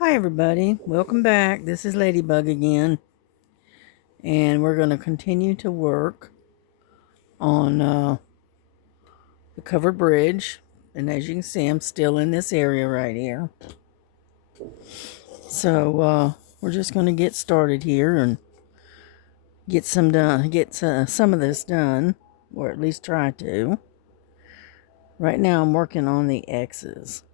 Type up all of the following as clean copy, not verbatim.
Hi everybody, welcome back. This is Ladybug again, and we're going to continue to work on the covered bridge. And as you can see, I'm still in this area right here. So we're just going to get started here and get some of this done, or at least try to. Right now I'm working on the X's.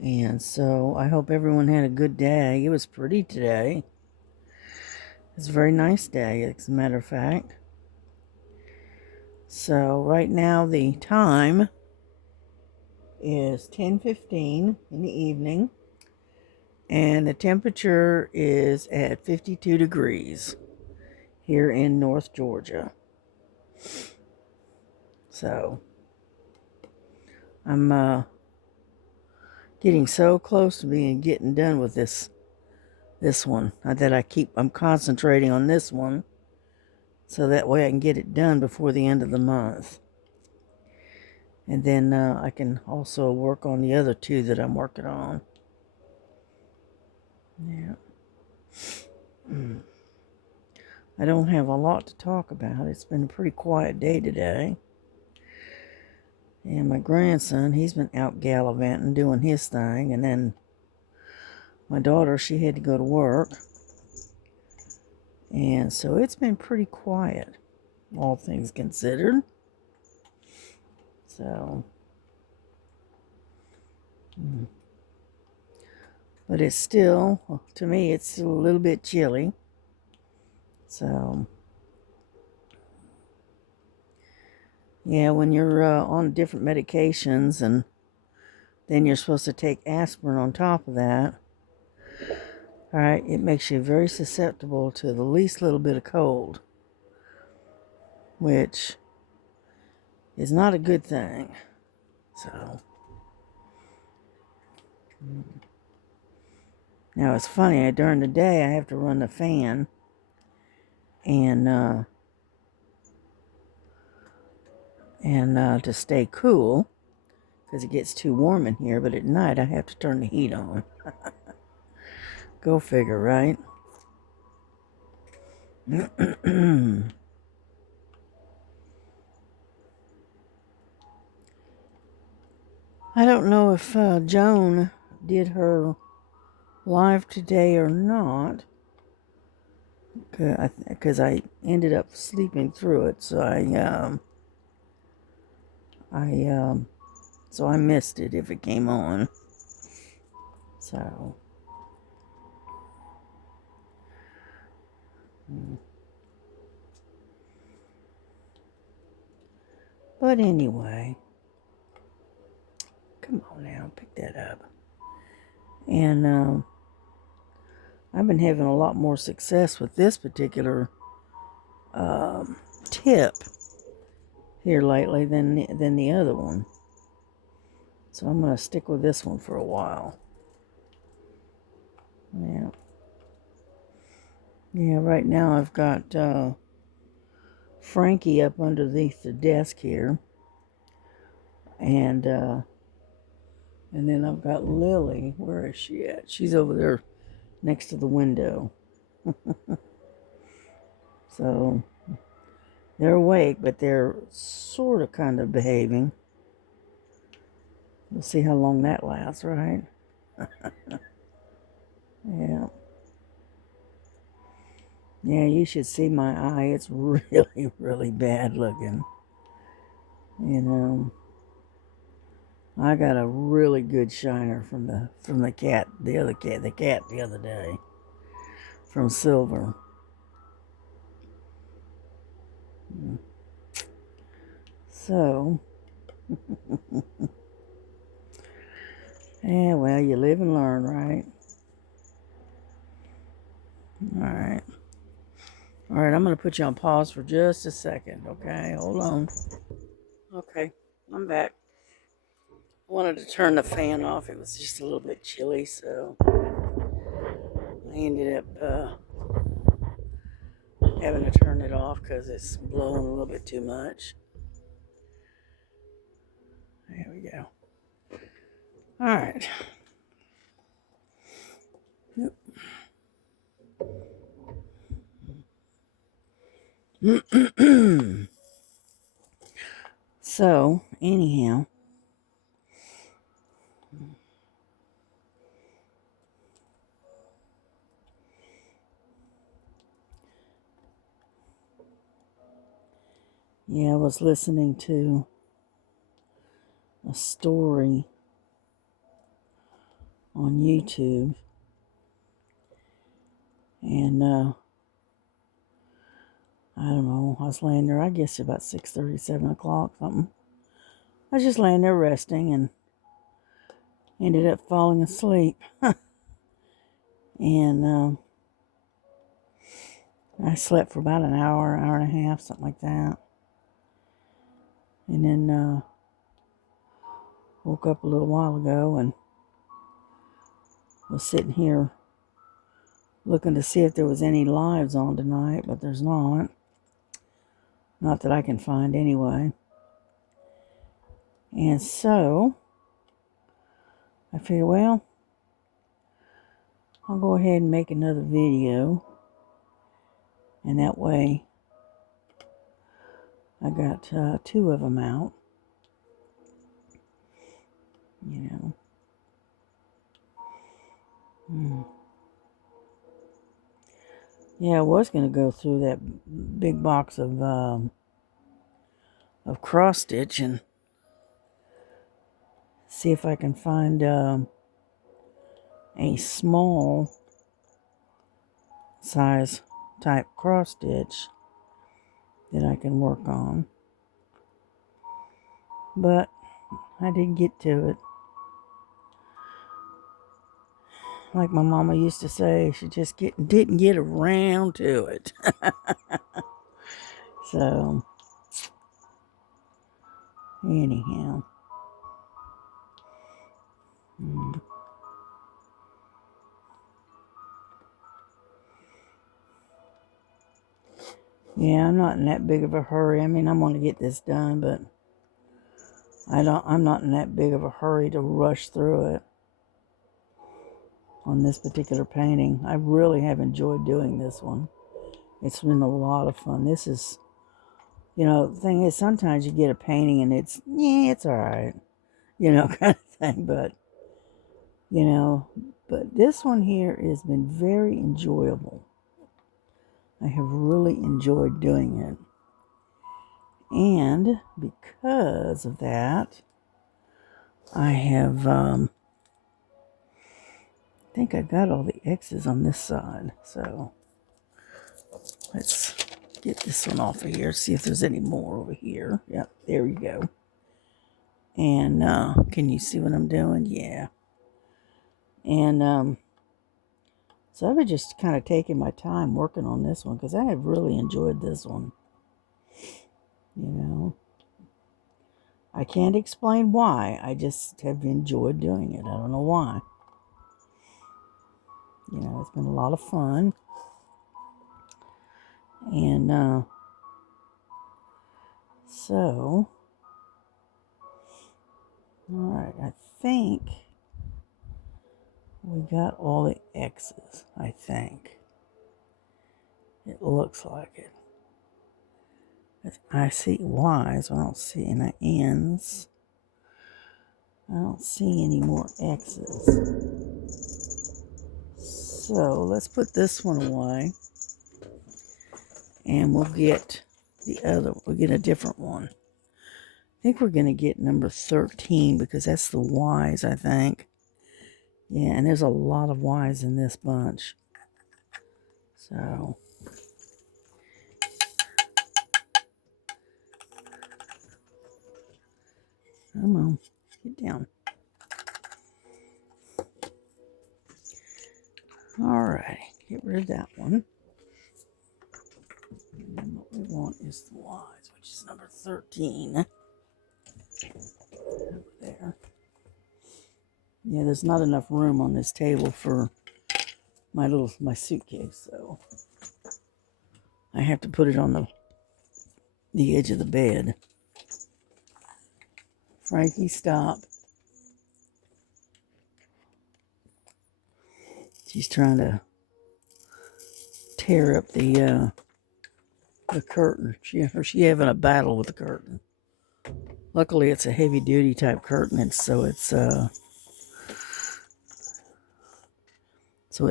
And so I hope everyone had a good day. It was pretty today. It's a very nice day, as a matter of fact. So right now the time is 10:15 in the evening, and the temperature is at 52 degrees here in North Georgia. So I'm getting so close to getting done with this one that I'm concentrating on this one so that way I can get it done before the end of the month. And then I can also work on the other two that I'm working on. Yeah. I don't have a lot to talk about. It's been a pretty quiet day today. And my grandson, he's been out gallivanting, doing his thing. And then my daughter, she had to go to work. And so it's been pretty quiet, all things considered. So, but it's still, to me, it's still a little bit chilly. So, yeah, when you're on different medications and then you're supposed to take aspirin on top of that, all right, it makes you very susceptible to the least little bit of cold, which is not a good thing. So, now it's funny, during the day I have to run the fan and to stay cool because it gets too warm in here, but at night I have to turn the heat on. Go figure, right? I don't know if Joan did her live today or not, because I ended up sleeping through it, so I missed it if it came on. So, but anyway, come on now, pick that up. And I've been having a lot more success with this particular tip here lately than the other one. So I'm going to stick with this one for a while. Yeah. Yeah, right now I've got Frankie up underneath the desk here. And then I've got Lily. Where is she at? She's over there next to the window. So they're awake, but they're sort of kind of behaving. We'll see how long that lasts, right? Yeah. Yeah, you should see my eye. It's really, really bad looking. You know, I got a really good shiner from the cat, the cat the other day, from Silver. So, yeah, well, you live and learn, right? All right. All right, I'm going to put you on pause for just a second, okay? Hold on. Okay, I'm back. I wanted to turn the fan off. It was just a little bit chilly, so I ended up having to turn it off because it's blowing a little bit too much. There we go. All right. So, anyhow, yeah, I was listening to a story on YouTube, and I don't know, I was laying there, I guess about 6:30, 7 o'clock, something. I was just laying there resting and ended up falling asleep. And I slept for about an hour, hour and a half, something like that. And then woke up a little while ago and was sitting here looking to see if there was any lives on tonight, but there's not. Not that I can find anyway. And so I figured, well, I'll go ahead and make another video. And that way I got 2 of them out. You know. Yeah, I was going to go through that big box of cross stitch and see if I can find a small size type cross stitch that I can work on. But I didn't get to it. Like my mama used to say, she just didn't get around to it. So, anyhow. Yeah, I'm not in that big of a hurry. I mean, I'm going to get this done, but I'm not in that big of a hurry to rush through it on this particular painting. I really have enjoyed doing this one. It's been a lot of fun. This is, the thing is, sometimes you get a painting and it's all right, kind of thing. But this one here has been very enjoyable. I have really enjoyed doing it. And because of that, I have, I think I got all the X's on this side. So let's get this one off of here, see if there's any more over here. Yep, there we go. And can you see what I'm doing? Yeah. And so I've been just kind of taking my time working on this one because I have really enjoyed this one. I can't explain why. I just have enjoyed doing it. I don't know why. It's been a lot of fun. And so, all right, I think we got all the X's, I think. It looks like it. I see Y's, I don't see any N's. I don't see any more X's. So let's put this one away. And we'll get we'll get a different one. I think we're going to get number 13 because that's the Y's, I think. Yeah, and there's a lot of Y's in this bunch. So, come on, get down. All right, get rid of that one. And then what we want is the Y's, which is number 13. Over there. Yeah, there's not enough room on this table for my suitcase, so I have to put it on the edge of the bed. Frankie, stop. She's trying to tear up the the curtain. She having a battle with the curtain. Luckily, it's a heavy duty type curtain, and so it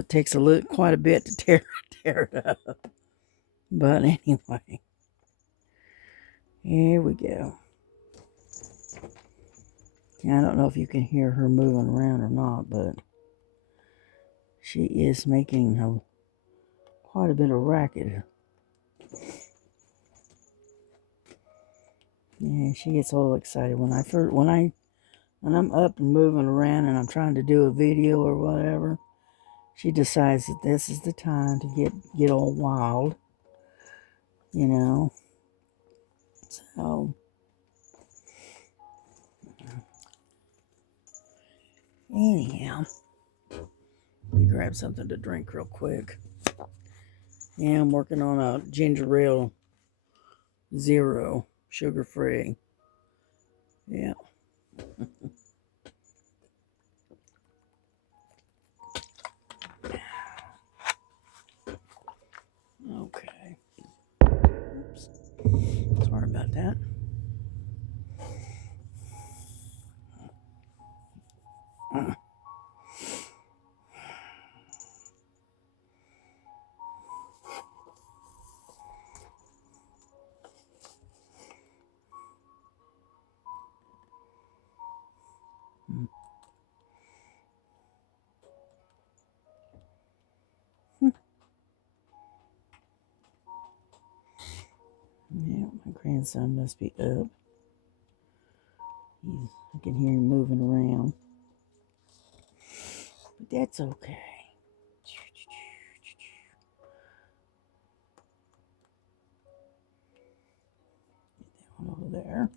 takes quite a bit to tear it up. But anyway, here we go. I don't know if you can hear her moving around or not, but she is making quite a bit of racket. Yeah, she gets all excited when I'm up and moving around and I'm trying to do a video or whatever. She decides that this is the time to get all wild, you know. So anyhow, let me grab something to drink real quick. Yeah, I'm working on a ginger ale zero, sugar free. Yeah. Okay. Oops. Sorry about that. Yeah, my grandson must be up. I can hear him moving around. But that's okay. Get that one over there.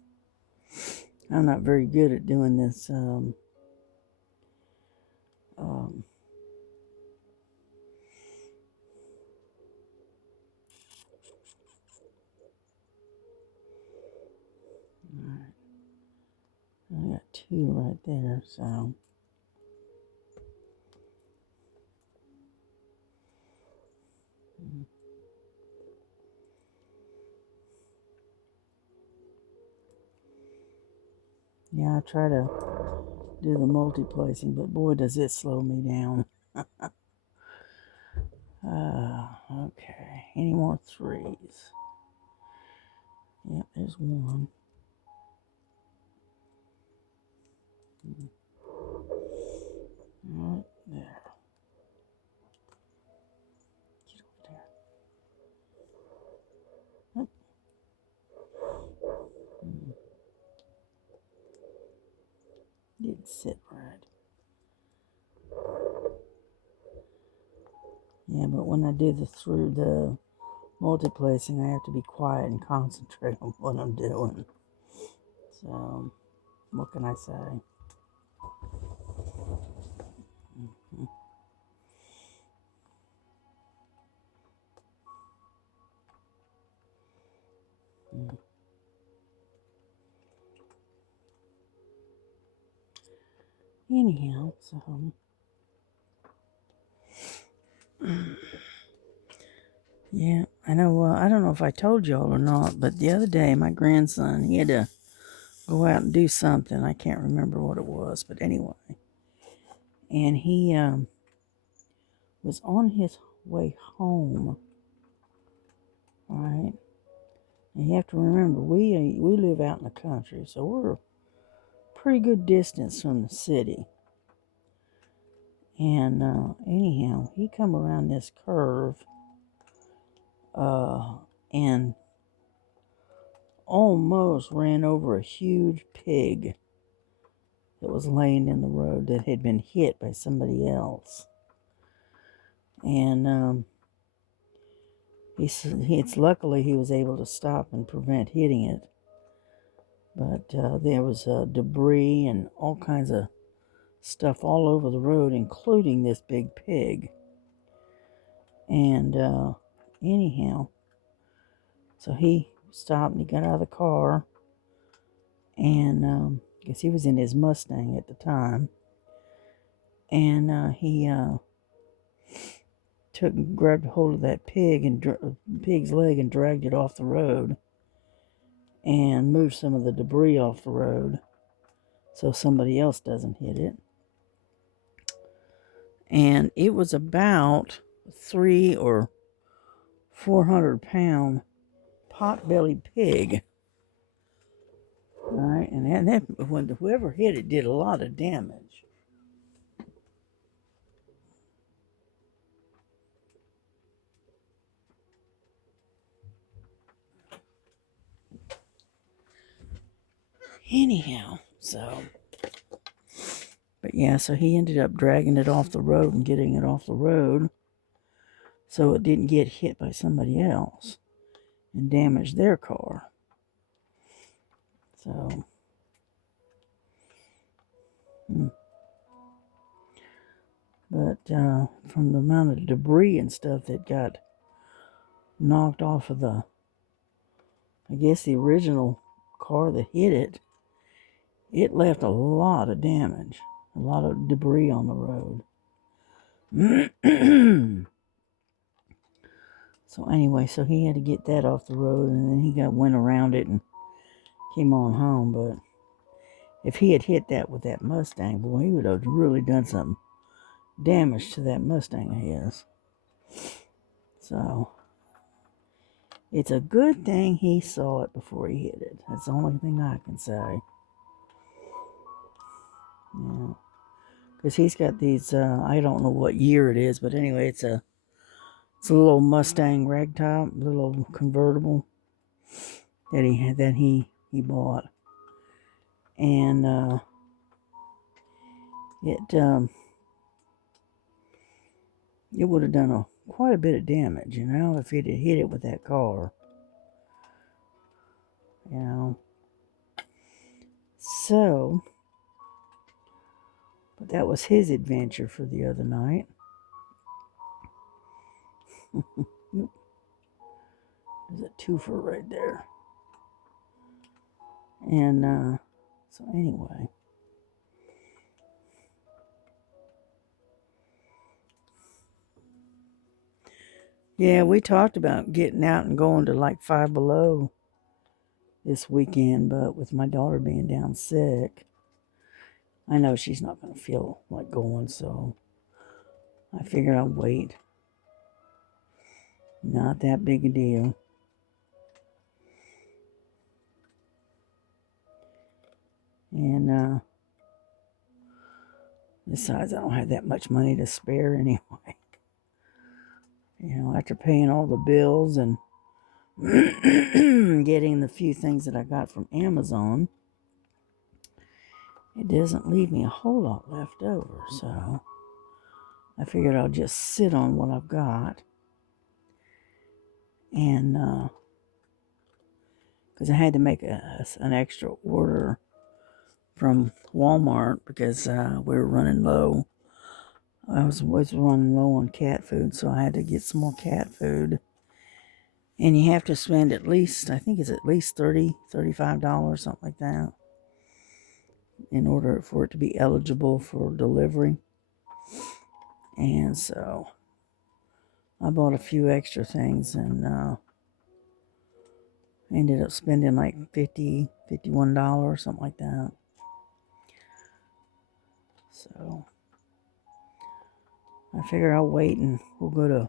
I'm not very good at doing this alright. I got two right there, so yeah, I try to do the multi-placing, but boy, does it slow me down. Okay. Any more threes? Yep, there's one. Right there. Get over there. Up. Didn't sit right. Yeah, but when I do the multi-placing, I have to be quiet and concentrate on what I'm doing. So, what can I say? Anyhow, so yeah, I know. I don't know if I told y'all or not, but the other day my grandson, he had to go out and do something. I can't remember what it was, but anyway, and he was on his way home. Right, and you have to remember we live out in the country, so we're a pretty good distance from the city. And anyhow, he come around this curve, and almost ran over a huge pig that was laying in the road that had been hit by somebody else. And it's luckily he was able to stop and prevent hitting it. But there was debris and all kinds of stuff all over the road, including this big pig. And anyhow, so he stopped and he got out of the car, and I guess he was in his Mustang at the time, and he grabbed hold of that pig and pig's leg and dragged it off the road and moved some of the debris off the road so somebody else doesn't hit it. And it was about 300 or 400-pound pot-bellied pig. All right, and that when whoever hit it did a lot of damage. Anyhow, but yeah, so he ended up dragging it off the road and getting it off the road so it didn't get hit by somebody else and damage their car. So, but from the amount of debris and stuff that got knocked off of the original car that hit it, it left a lot of damage, a lot of debris on the road. So anyway, so he had to get that off the road, and then he went around it and came on home. But if he had hit that with that Mustang, boy, he would have really done some damage to that Mustang of his. So it's a good thing he saw it before he hit it. That's the only thing I can say. Yeah, because he's got these. I don't know what year it is, but anyway, it's a little Mustang ragtop, little convertible that he bought, and it would have done quite a bit of damage, if it had hit it with that car, So, but that was his adventure for the other night. There's a twofer right there. And so anyway. Yeah, we talked about getting out and going to like Five Below this weekend, but with my daughter being down sick, I know she's not going to feel like going, so I figured I'll wait. Not that big a deal. And besides, I don't have that much money to spare anyway. After paying all the bills and getting the few things that I got from Amazon, it doesn't leave me a whole lot left over. So I figured I'll just sit on what I've got. And because I had to make an extra order from Walmart because we were running low. I was running low on cat food, so I had to get some more cat food. And you have to spend at least, I think it's at least $30, $35, something like that, in order for it to be eligible for delivery. And so I bought a few extra things and ended up spending like $50, $51, something like that. So I figure I'll wait and we'll go to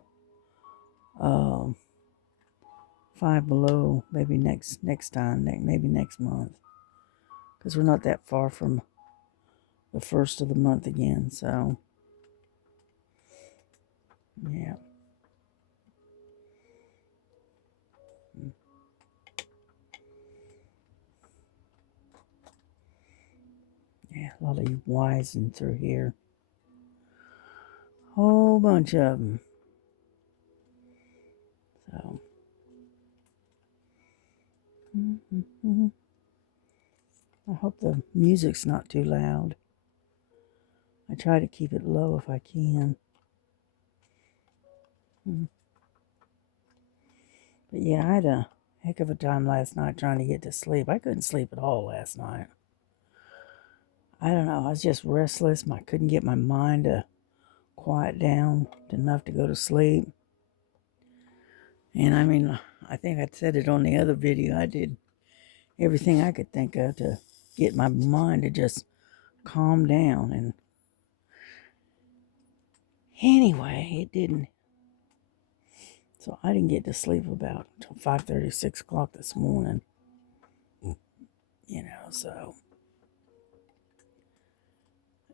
Five Below maybe next time, maybe next month, because we're not that far from the first of the month again. So yeah. Yeah, a lot of you wising through here. Whole bunch of them. So. I hope the music's not too loud. I try to keep it low if I can. But yeah, I had a heck of a time last night trying to get to sleep. I couldn't sleep at all last night. I don't know. I was just restless. I couldn't get my mind to quiet down enough to go to sleep. And I mean, I think I said it on the other video. I did everything I could think of to get my mind to just calm down. And anyway, it didn't. So I didn't get to sleep about until 5:30, 6 o'clock this morning. So.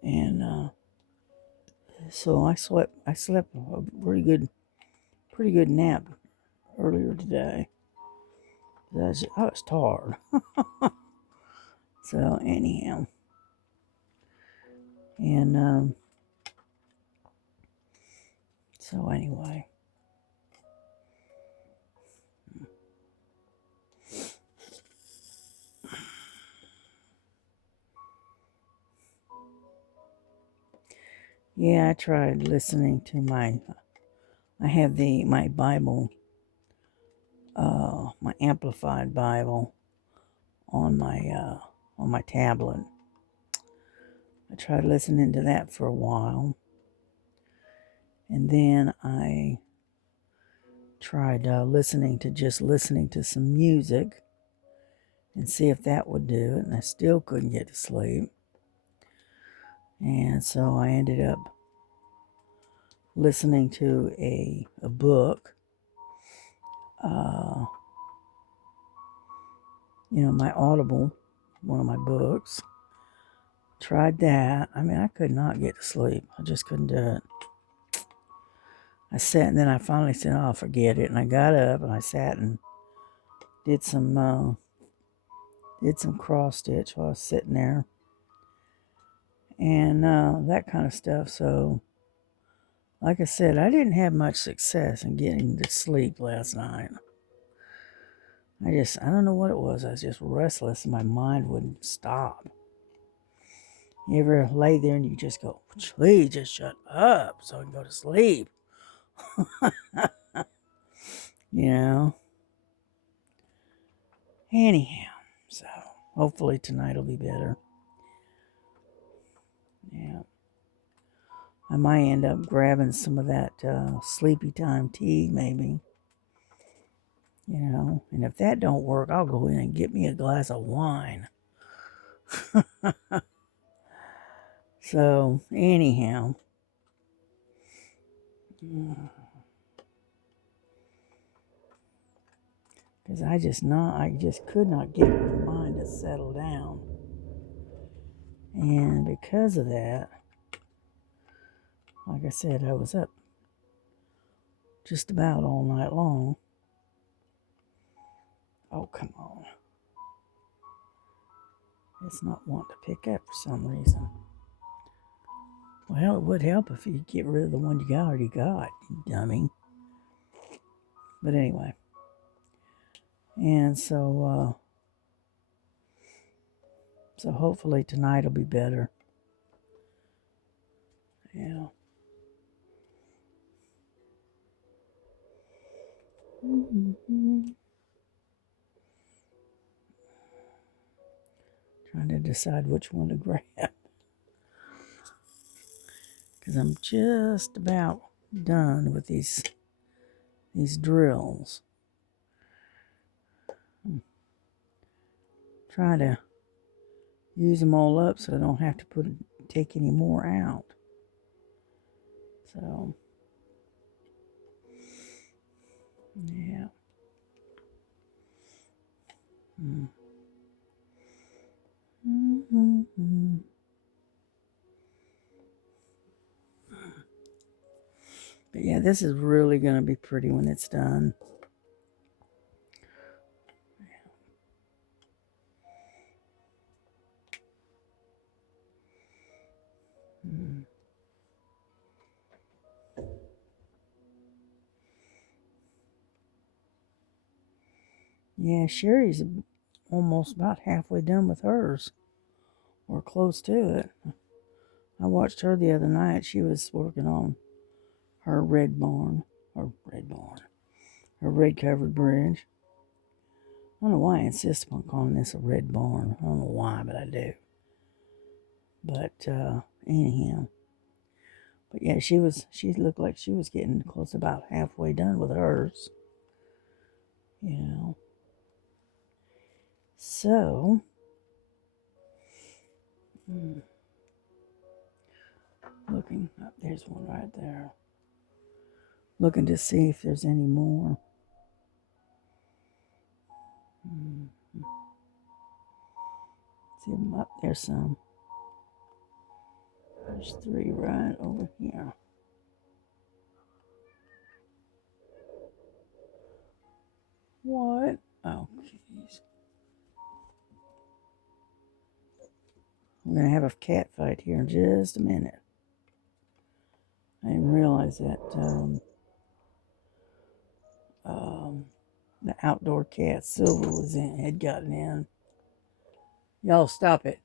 And so I slept a pretty good nap earlier today. I was tired. So anyhow, and so anyway, yeah, I tried listening to I have my Bible, my Amplified Bible on my tablet. I tried listening to that for a while, and then I tried listening to some music and see if that would do it, and I still couldn't get to sleep. And so I ended up listening to a book, my Audible, one of my books. Tried that. I mean, I could not get to sleep. I just couldn't do it. I sat, and then I finally said, "Oh, forget it." And I got up and I sat and did some cross stitch while I was sitting there, and that kind of stuff. So, like I said, I didn't have much success in getting to sleep last night. I don't know what it was. I was just restless and my mind wouldn't stop. You ever lay there and you just go, "Please just shut up so I can go to sleep." Anyhow, so hopefully tonight will be better. Yeah. I might end up grabbing some of that sleepy time tea, maybe. And if that don't work, I'll go in and get me a glass of wine. So, anyhow. Because I just could not get my mind to settle down. And because of that, like I said, I was up just about all night long. Oh, come on. It's not wanting to pick up for some reason. Well, it would help if you get rid of the one you already got, you dummy. But anyway. And so hopefully tonight will be better. Yeah. Trying to decide which one to grab. Because I'm just about done with these drills. I'm trying to use them all up so I don't have to take any more out. So, yeah. But yeah, this is really going to be pretty when it's done. Yeah, Sherry's almost about halfway done with hers, or close to it. I watched her the other night. She was working on her red covered bridge. I don't know why I insist upon calling this a red barn. I don't know why, but I do. But anyhow, But yeah, she looked like she was getting close about halfway done with hers. You know. So, looking up, there's one right there. Looking to see if there's any more. See them up there some. There's 3 right over here. What? Oh, jeez. We're going to have a cat fight here in just a minute. I didn't realize that the outdoor cat, Silver, had gotten in. Y'all stop it.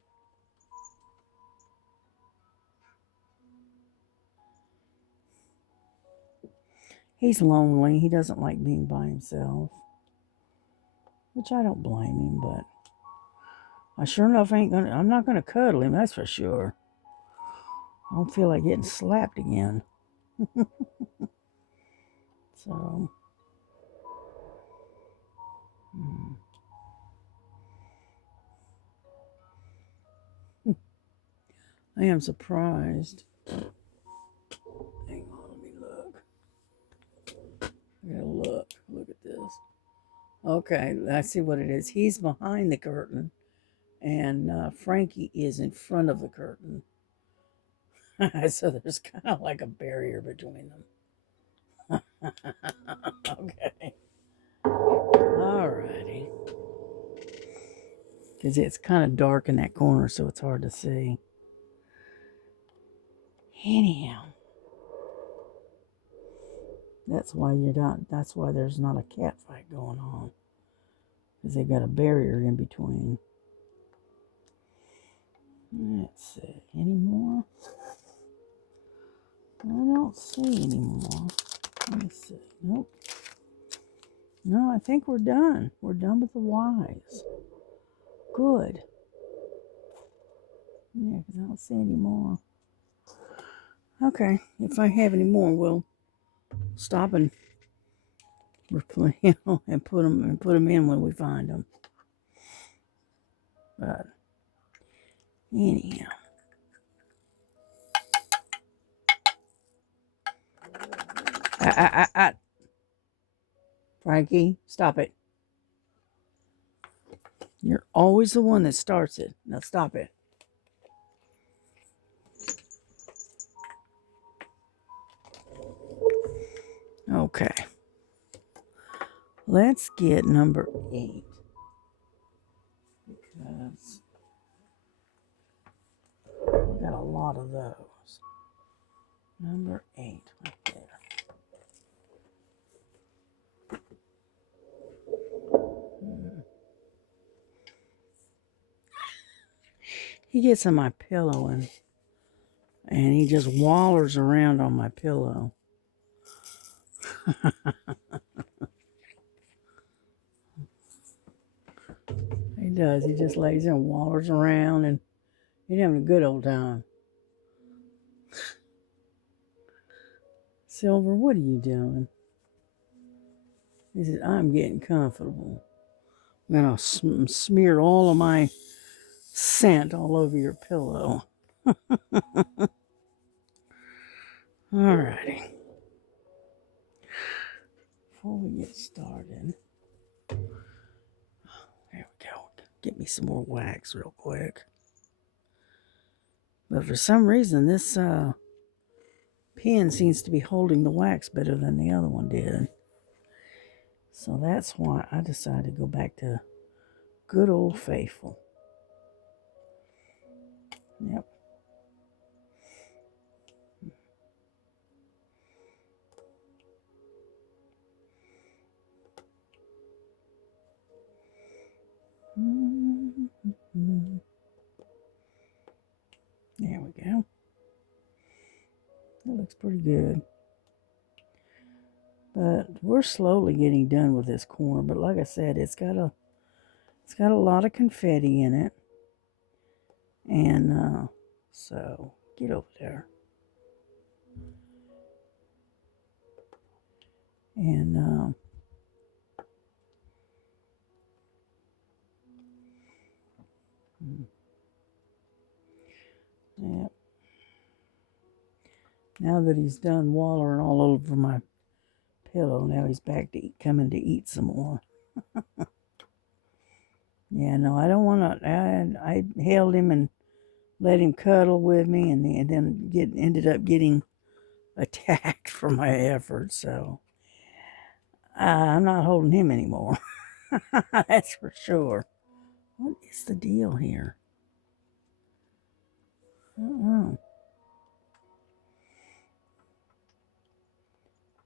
He's lonely. He doesn't like being by himself. Which I don't blame him, but I sure enough I'm not gonna cuddle him, that's for sure. I don't feel like getting slapped again. So, I am surprised. Hang on, let me look. I gotta look. Look at this. Okay, I see what it is. He's behind the curtain, and Frankie is in front of the curtain. So there's kind of like a barrier between them. Okay. Alrighty. Because it's kind of dark in that corner, so it's hard to see. Anyhow, that's why there's not a cat fight going on. Because they got a barrier in between. Let's see. Any more? I don't see any more. Let me see. Nope. No, I think we're done. We're done with the Ys. Good. Yeah, because I don't see any more. Okay, if I have any more, we'll stop and replay, and put them in when we find them. But anyhow, Frankie, stop it! You're always the one that starts it. Now stop it. Okay. Let's get number 8. Because we got a lot of those. Number 8 right there. He gets on my pillow and he just wallers around on my pillow. He does. He just lays there and wallers around, and he's having a good old time. Silver, what are you doing? He says, I'm getting comfortable. I'm going to smear all of my scent all over your pillow. Alrighty. Before we get started, there we go. Get me some more wax real quick. But for some reason, this pen seems to be holding the wax better than the other one did. So that's why I decided to go back to good old faithful. Yep. There we go. That looks pretty good. But we're slowly getting done with this corner. But like I said, it's got a lot of confetti in it. And so get over there. And yeah, now that he's done wallowing all over my pillow, now he's back to coming to eat some more. Yeah, no, I don't want to. I held him and let him cuddle with me, and then ended up getting attacked for my efforts. So I'm not holding him anymore. That's for sure. What is the deal here? I don't know.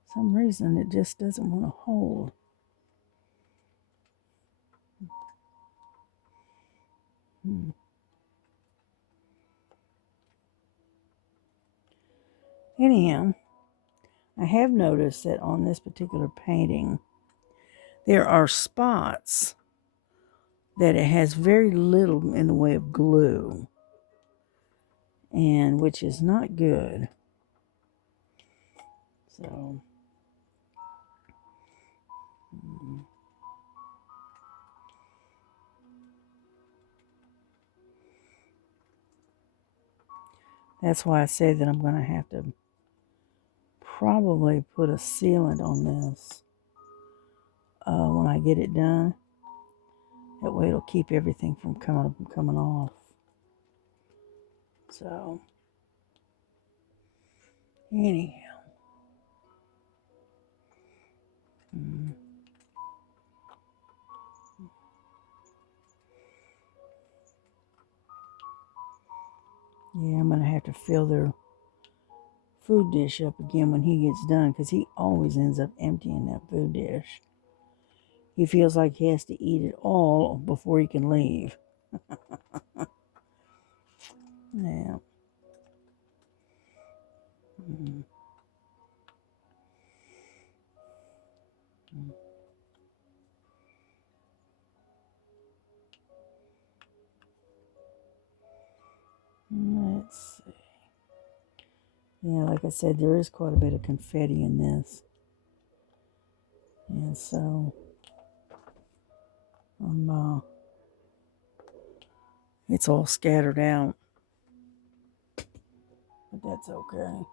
For some reason it just doesn't want to hold. Anyhow, I have noticed that on this particular painting, there are spots that it has very little in the way of glue, and which is not good. So, that's why I say that I'm going to have to probably put a sealant on this when I get it done. That way it'll keep everything from coming off. So, anyhow. Yeah, I'm going to have to fill their food dish up again when he gets done, because he always ends up emptying that food dish. He feels like he has to eat it all before he can leave. Yeah. Mm. Let's see. Yeah, like I said, there is quite a bit of confetti in this. And so, it's all scattered out. But that's okay.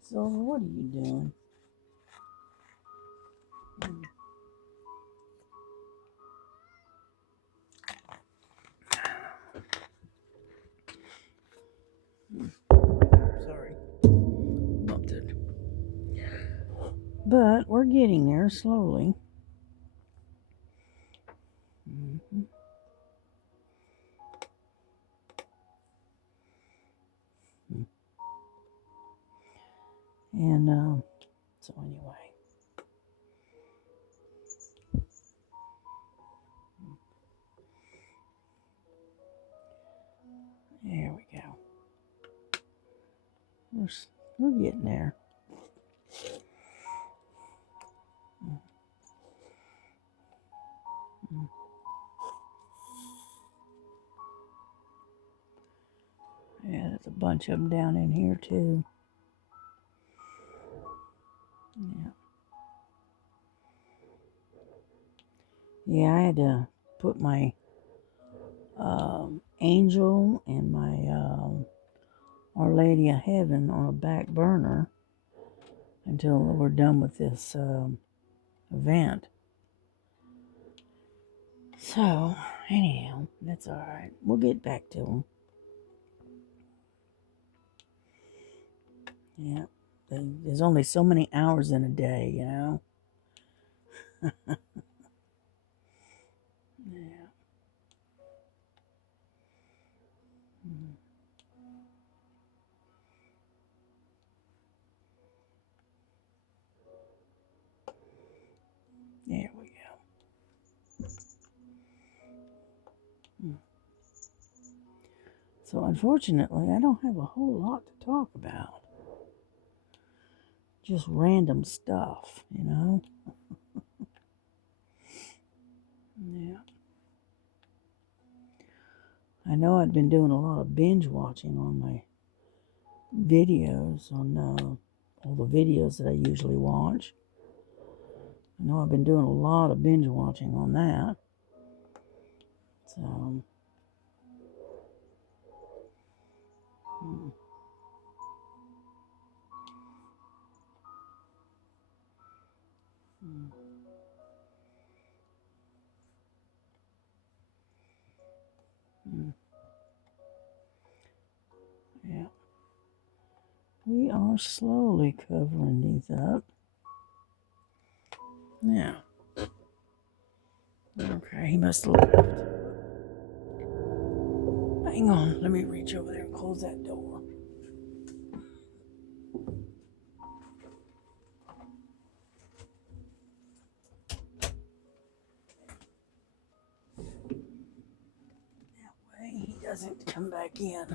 Silver, what are you doing? Sorry. Bumped it. But we're getting there slowly. Mm-hmm. And so anyway. There we go. We're getting there. Yeah, there's a bunch of them down in here too. Yeah. Yeah, I had to put my angel and my Our Lady of Heaven on a back burner until we're done with this event. So, anyhow, that's all right. We'll get back to them. Yeah, there's only so many hours in a day, you know. Yeah. There we go. So, unfortunately, I don't have a whole lot to talk about. Just random stuff, you know. Yeah. I know I'd been doing a lot of binge watching on my videos on all the videos that I usually watch. I know I've been doing a lot of binge watching on that. So, yeah. We are slowly covering these up. Now, okay, he must have left. Hang on, let me reach over there and close that door. That way he doesn't come back in.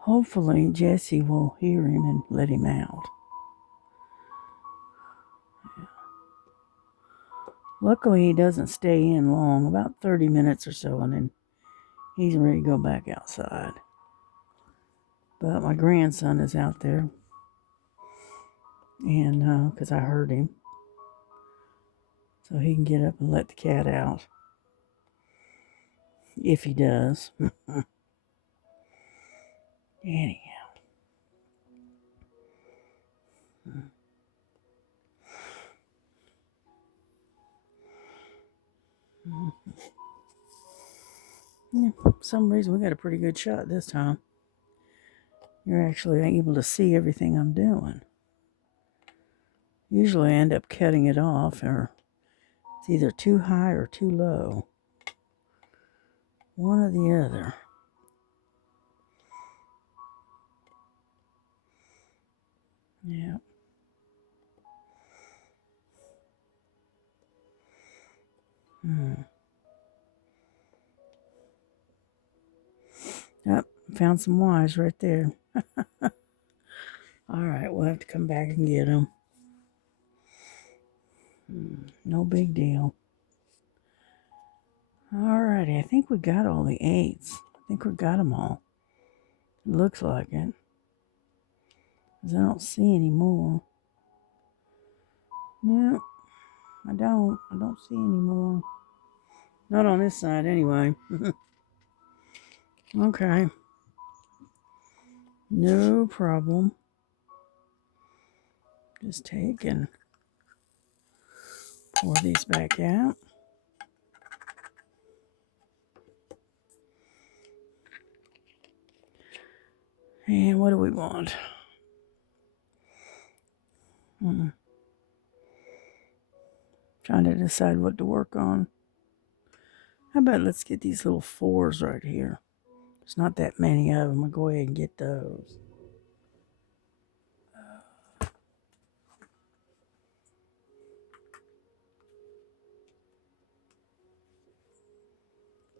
Hopefully Jesse will hear him and let him out. Luckily he doesn't stay in long, about 30 minutes or so, and then he's ready to go back outside. But my grandson is out there, and because I heard him, so he can get up and let the cat out. If he does. Anyhow. Yeah, for some reason we got a pretty good shot this time. You're actually able to see everything I'm doing. Usually I end up cutting it off, or it's either too high or too low. One or the other. Yeah. Yep, found some wires right there. All right, we'll have to come back and get them. No big deal. All righty, I think we got all the 8s. I think we got them all. It looks like it. Because I don't see any more. No, I don't. I don't see any more. Not on this side, anyway. Okay. No problem. Just take and pour these back out. And what do we want? Trying to decide what to work on. How about let's get these little 4s right here. There's not that many of them. I'll go ahead and get those.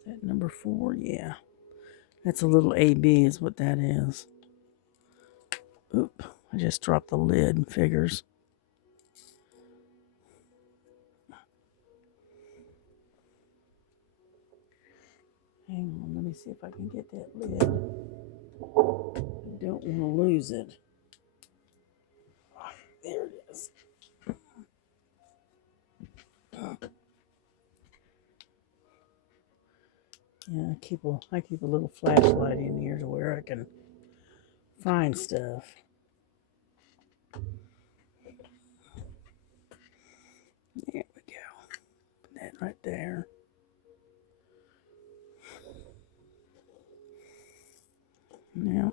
Is that number 4? Yeah. That's a little AB is what that is. Oop, I just dropped the lid. Figures. Hang on, let me see if I can get that lid. I don't want to lose it. There it is. Yeah, I keep a little flashlight in here to where I can find stuff. There we go. Put that right there. Now,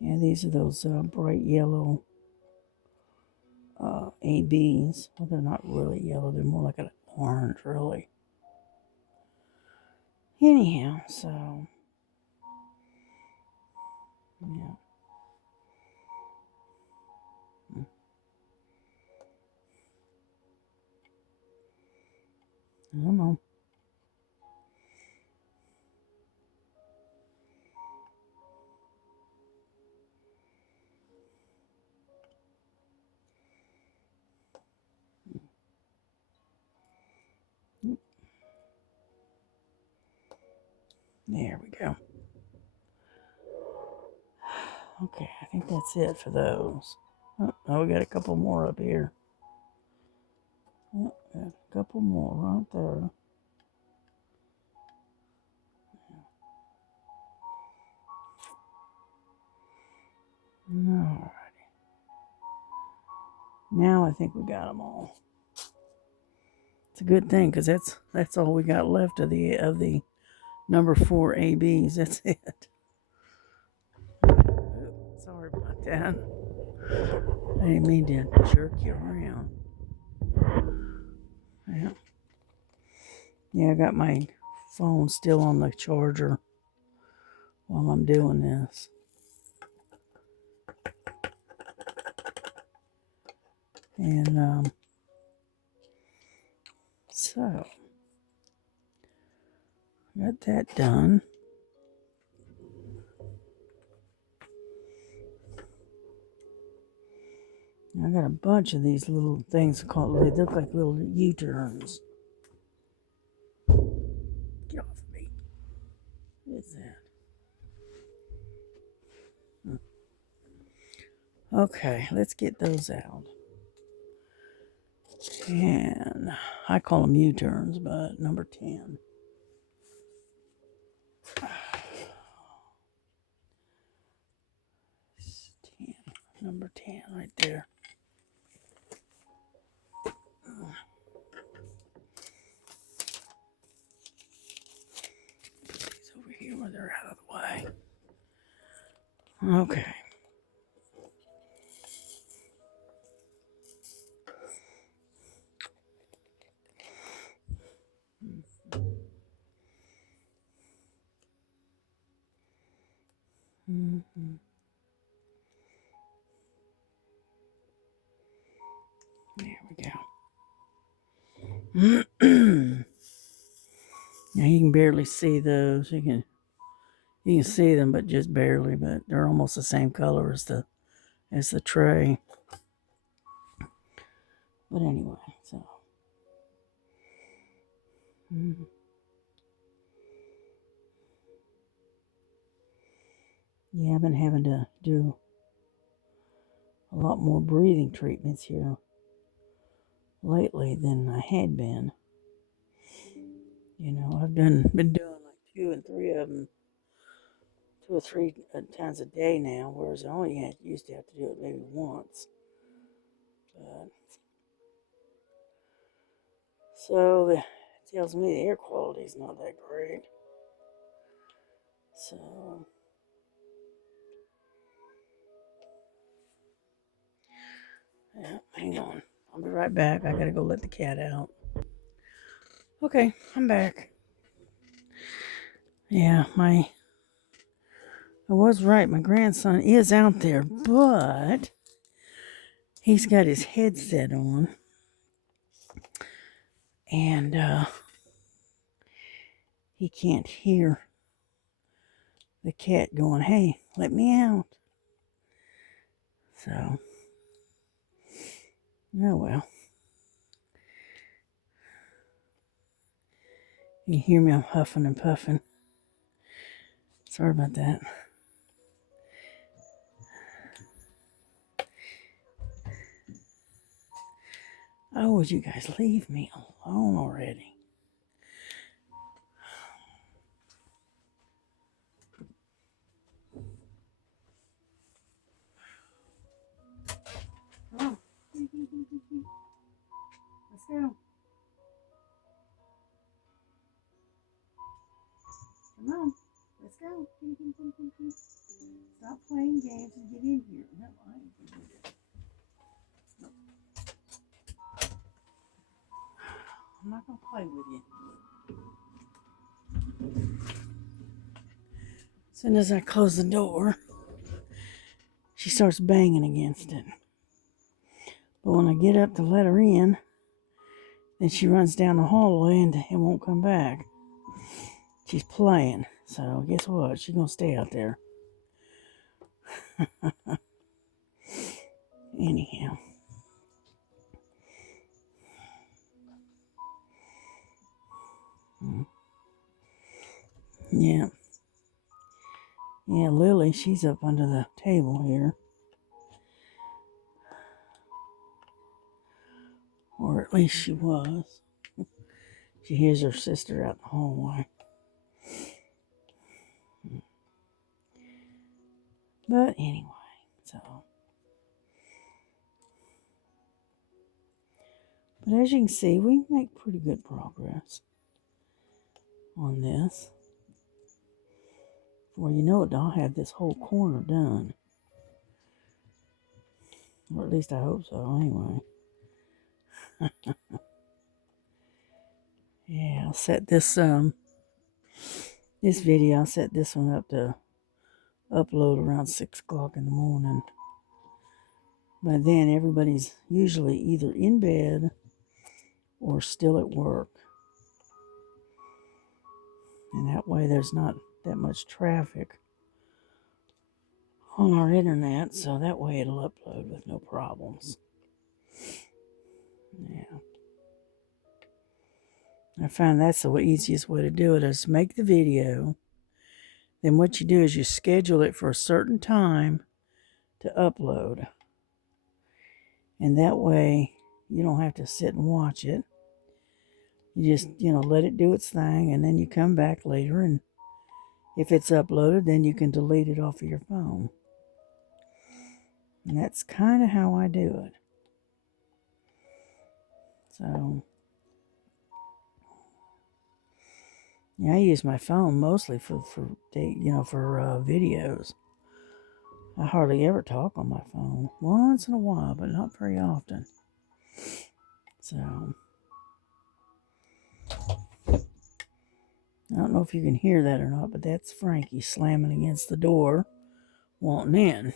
yeah, these are those bright yellow ABs. Well, they're not really yellow. They're more like an orange, really. Anyhow, so Yeah. I don't know. There we go. Okay, I think that's it for those. Oh, we got a couple more up here. Oh, got a couple more right there. Alrighty. Now I think we got them all. It's a good thing because that's all we got left of the number 4 ABs. That's it. Sorry about that. I didn't mean to jerk you around. Yeah. Yeah, I got my phone still on the charger while I'm doing this. And so got that done. I got a bunch of these little things called, they look like little U-turns. Get off of me. What is that? Okay, let's get those out. And I call them U-turns, but number 10. 10. Number 10 right there. Put these over here where they're out of the way. Okay. Mm-hmm. There we go. Now you can barely see those. You can see them, but just barely. But they're almost the same color as the tray. But anyway, so. Mm-hmm. Yeah, I've been having to do a lot more breathing treatments here lately than I had been. You know, I've been doing like 2 or 3 times a day now, whereas I only used to have to do it maybe once. But so it tells me the air quality is not that great. So yeah, hang on. I'll be right back. I gotta go let the cat out. Okay, I'm back. Yeah, I was right. My grandson is out there, but he's got his headset on. And he can't hear the cat going, "Hey, let me out." So, oh well. You hear me, I'm huffing and puffing. Sorry about that. Oh, would you guys leave me alone already? Come on. Let's go. Come on. Let's go. Stop playing games and get in here. No, I ain't gonna do that. No. I'm not gonna play with you. As soon as I close the door, she starts banging against it. But when I get up to let her in, then she runs down the hallway and it won't come back. She's playing. So guess what? She's going to stay out there. Anyhow. Yeah. Yeah, Lily, she's up under the table here. Or at least she was. She hears her sister out in the hallway. But anyway, so. But as you can see, we make pretty good progress on this. Before you know it, I'll have this whole corner done. Or at least I hope so, anyway. Yeah, I'll set this video, I'll set this one up to upload around 6 o'clock in the morning. By then, everybody's usually either in bed or still at work. And that way there's not that much traffic on our internet, so that way it'll upload with no problems. Yeah. I find that's the easiest way to do it, is make the video. Then what you do is you schedule it for a certain time to upload. And that way you don't have to sit and watch it. You just, let it do its thing, and then you come back later, and if it's uploaded, then you can delete it off of your phone. And that's kind of how I do it. So, yeah, I use my phone mostly for videos. I hardly ever talk on my phone. Once in a while, but not very often. So, I don't know if you can hear that or not, but that's Frankie slamming against the door, wanting in.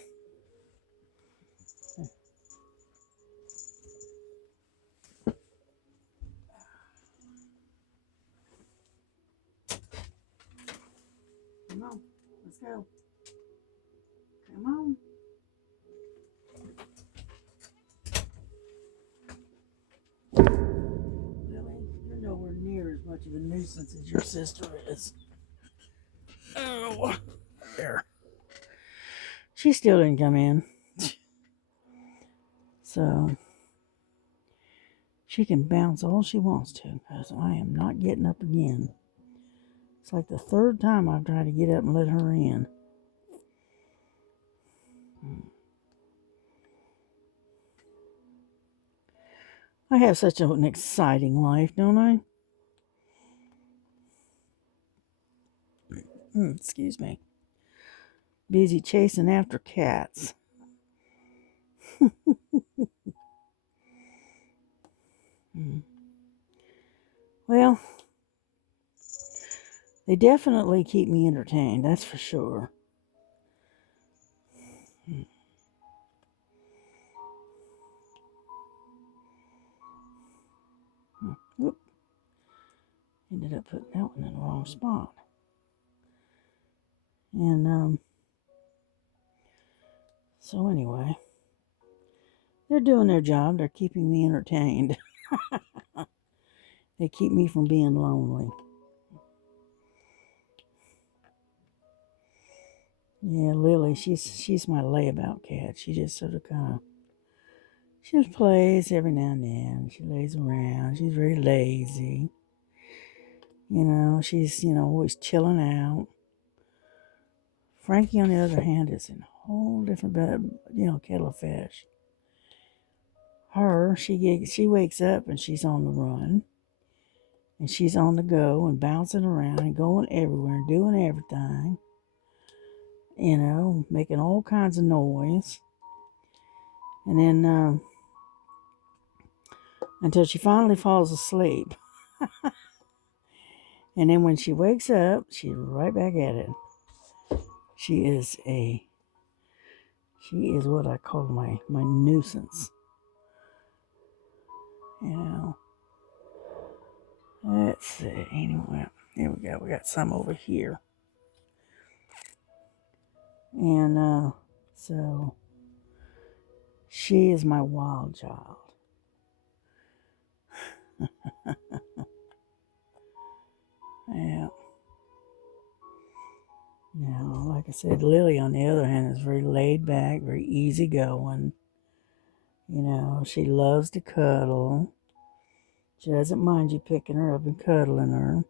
Come on, let's go. Come on. Lily, you're nowhere near as much of a nuisance as your sister is. Oh, there. She still didn't come in. So, she can bounce all she wants to, because I am not getting up again. It's like the third time I've tried to get up and let her in. I have such an exciting life, don't I? Excuse me. Busy chasing after cats. Well, they definitely keep me entertained, that's for sure. Oop. Ended up putting that one in the wrong spot. And, so anyway, they're doing their job. They're keeping me entertained. They keep me from being lonely. Yeah, Lily, she's my layabout cat. She just sort of she just plays every now and then. She lays around. She's very lazy. She's, always chilling out. Frankie, on the other hand, is in a whole different, kettle of fish. She wakes up and she's on the run. And she's on the go and bouncing around and going everywhere and doing everything. Making all kinds of noise. And then, until she finally falls asleep. And then when she wakes up, she's right back at it. She's She is what I call my nuisance. You know. Let's see. Anyway, here we go. We got some over here. And so she is my wild child. Yeah. Now, like I said, Lily, on the other hand, is very laid back, very easygoing. You know, she loves to cuddle. She doesn't mind you picking her up and cuddling her,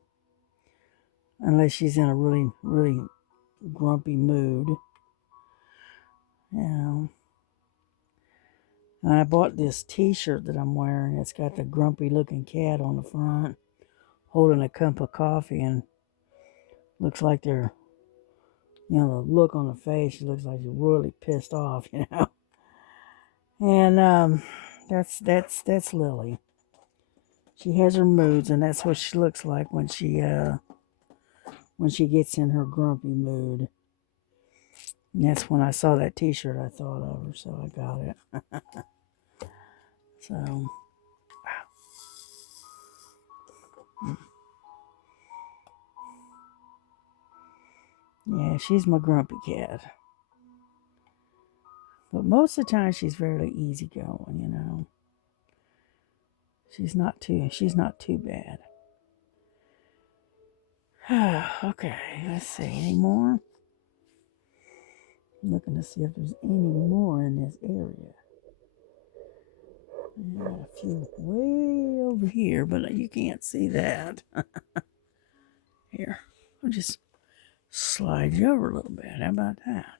unless she's in a really, really grumpy mood. You know. And I bought this t-shirt that I'm wearing. It's got the grumpy looking cat on the front, holding a cup of coffee, and looks like they're, you know, the look on the face, she looks like she's really pissed off, you know. And that's Lily. She has her moods, and that's what she looks like when she gets in her grumpy mood. And that's when I saw that t-shirt, I thought of her, so I got it. So yeah, she's my grumpy cat. But most of the time she's fairly easygoing, you know. She's not too bad. Okay, let's see. Any more? I'm looking to see if there's any more in this area. Yeah, a few way over here, but you can't see that. Here, I'll just slide you over a little bit. How about that?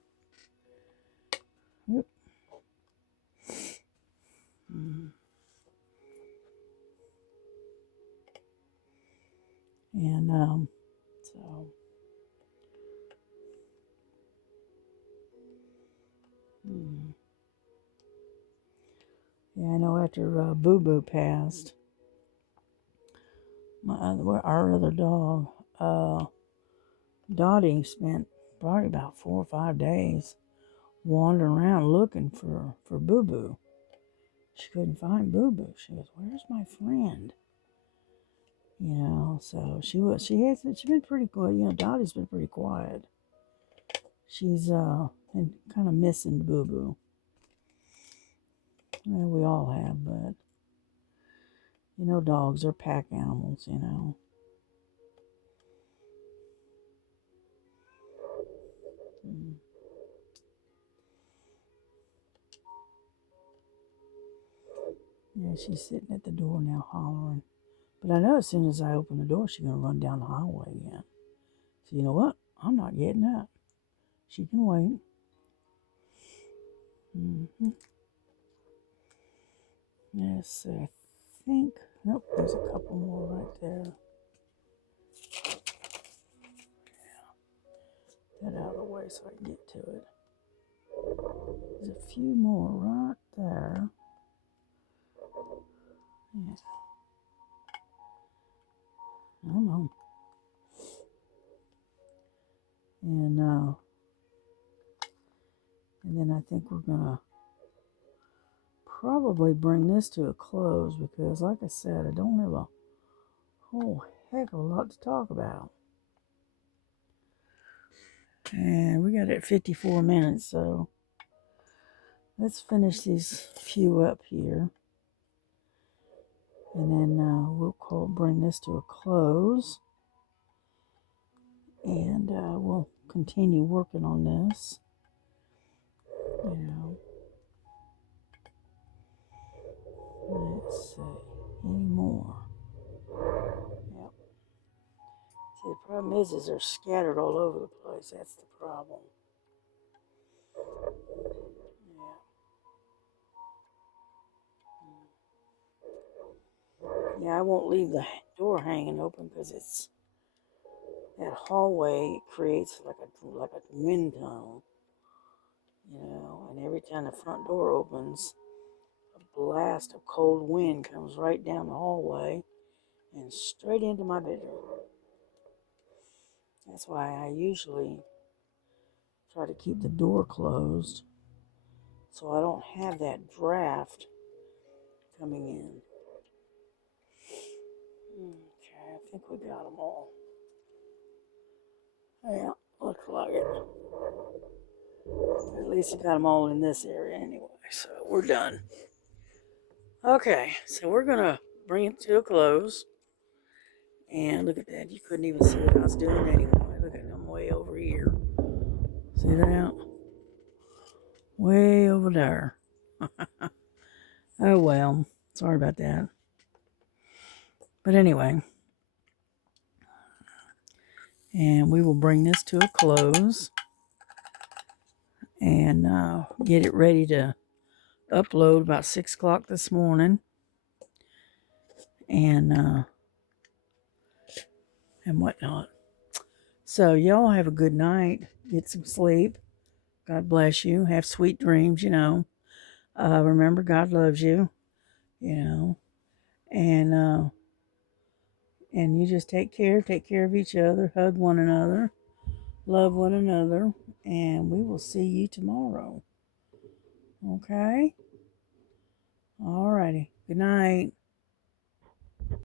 Whoop. And so yeah, I know after Boo Boo passed, our other dog, Dottie spent probably about 4 or 5 days wandering around looking for Boo Boo. She couldn't find Boo Boo. She goes, "Where's my friend?" You know, so she's been pretty quiet. You know, Dottie's been pretty quiet. She's been kind of missing Boo Boo. Well, we all have, but you know, dogs are pack animals. You know. Mm. Yeah, she's sitting at the door now hollering. But I know as soon as I open the door, she's going to run down the hallway again. So you know what? I'm not getting up. She can wait. Mm-hmm. Yes, I think. Nope, there's a couple more right there. That out of the way so I can get to it. There's a few more right there. Yeah. I don't know. And then I think we're gonna probably bring this to a close because, like I said, I don't have a whole heck of a lot to talk about. And we got it at 54 minutes, so let's finish these few up here. And then we'll bring this to a close. And we'll continue working on this. You know. Let's see. Any more? Yep. See, the problem is they're scattered all over the place. That's the problem. Yeah. Yeah, I won't leave the door hanging open because it's that hallway creates like a wind tunnel, you know. And every time the front door opens, a blast of cold wind comes right down the hallway and straight into my bedroom. That's why I usually try to keep the door closed so I don't have that draft coming in. Okay, I think we got them all. Yeah, looks like it. At least we got them all in this area anyway, so we're done. Okay, so we're gonna bring it to a close. And look at that, you couldn't even see what I was doing anyway. Look at them way over here. See that? Way over there. Oh well, sorry about that. But anyway, and we will bring this to a close and get it ready to upload about 6 o'clock this morning. And whatnot. So y'all have a good night. Get some sleep. God bless you. Have sweet dreams, you know. Remember, God loves you, you know. And you just take care of each other, hug one another, love one another, and we will see you tomorrow. Okay? All righty. Good night.